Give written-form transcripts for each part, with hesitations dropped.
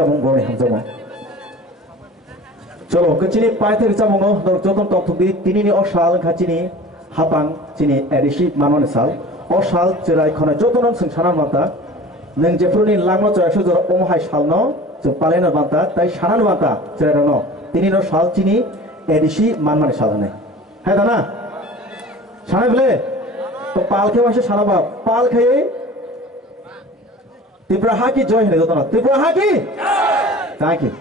jamung boni hamjama cholo kachini paithir jamungo dor joton tokthukdi tinini o sal khachini hapang chini edishi manone sal o sal chirai khona jotonon singsanar mata neng jefruni langma joyasho jor omhai salno je palena banta tai sanan banta chirano tinino sal chini edishi manmane salane hai dana সানা বলে তো পাল খেয়ে আসে সানা বাপ পাল খেয়ে ত্রিপুরা হাকি জয় হয়ে যেত না Tripura হাকি thank you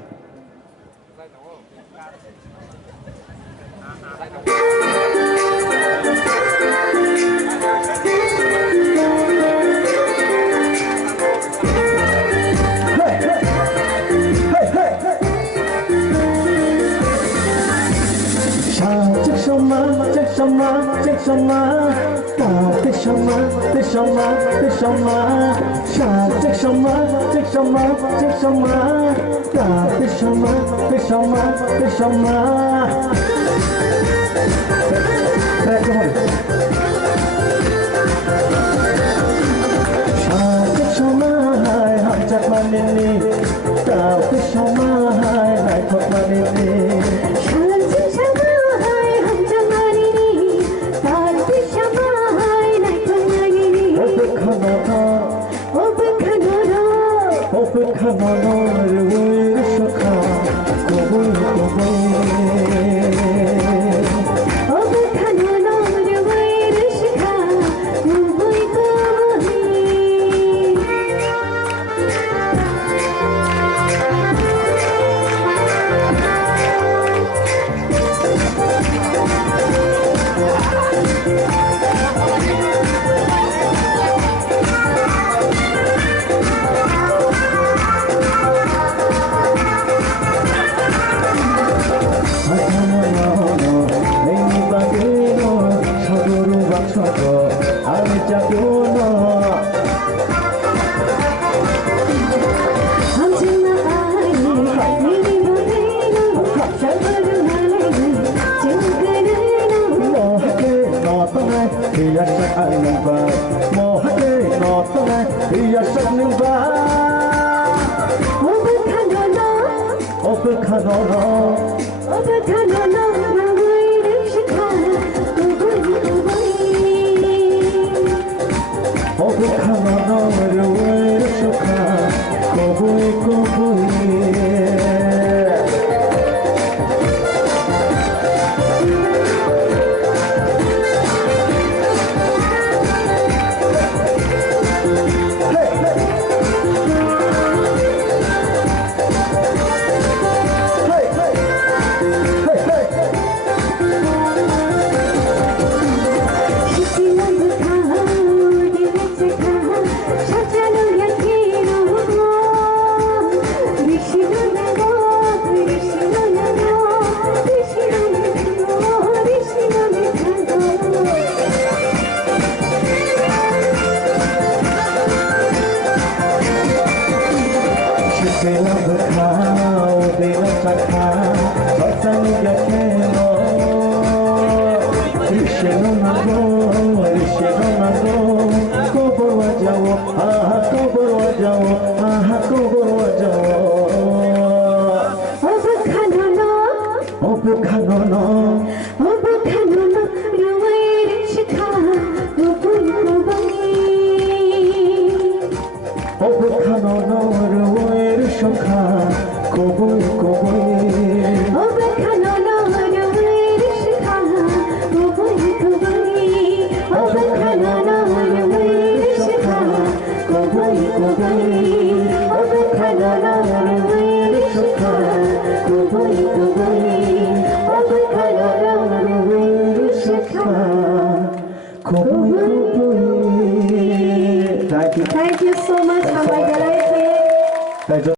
Kau